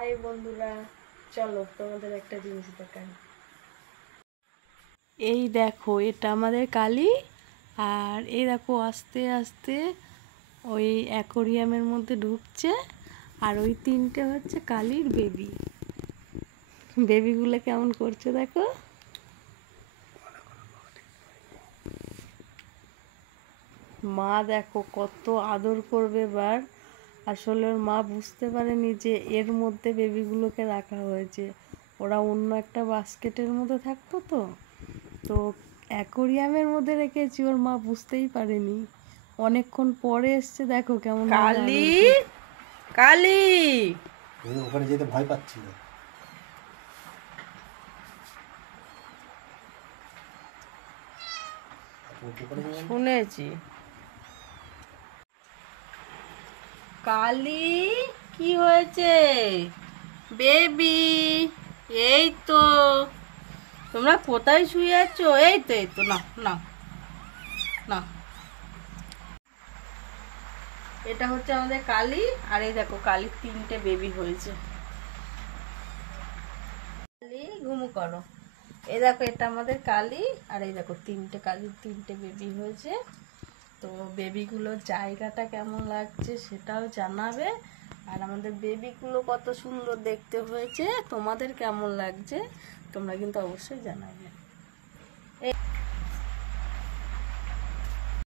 High বন্ধুরা, চলো তোমাদের একটা জিনিস দেখাই। এই দেখো, এটা আমাদের কালী। আর এই দেখো আস্তে আস্তে ওই অ্যাকোরিয়ামের মধ্যে ঢুকছে। আর ওই তিনটে হচ্ছে কালীর বেবি। বেবিগুলো কেমন করছে দেখো। মা দেখো কত আদর করবে এবার। আসলে ওর মা বুঝতে পারেনি যে এর মধ্যে বেবিগুলোকে রাখা হয়েছে। ওরা অন্য একটা বাস্কেটের মধ্যে থাকতো, তো অ্যাকোরিয়ামের মধ্যে রেখেছি। ওর মা বুঝতেই পারেনি, অনেকক্ষণ পরে এসছে। দেখো কেমন কালী কালী ওখানে যেতে ভয় পাচ্ছিল। শুনেছি। কালী কি হয়েছে? বেবি, এই তো। তোমরা কোথায় শুয়ে আছো? এই তো এই তো, না না না। এটা হচ্ছে আমাদের কালী। আর এই দেখো কালীর তিনটে বেবি হয়েছে। কালী ঘুমু করো। এই দেখো এটা আমাদের কালী। আর এই দেখো তিনটে কালীর তিনটে বেবি হয়েছে। তো বেবিগুলোর জায়গাটা কেমন লাগছে সেটাও জানাবে। আর আমাদের বেবিগুলো কত সুন্দর দেখতে হয়েছে, তোমাদের কেমন লাগছে তোমরা কিন্তু অবশ্যই জানাবে।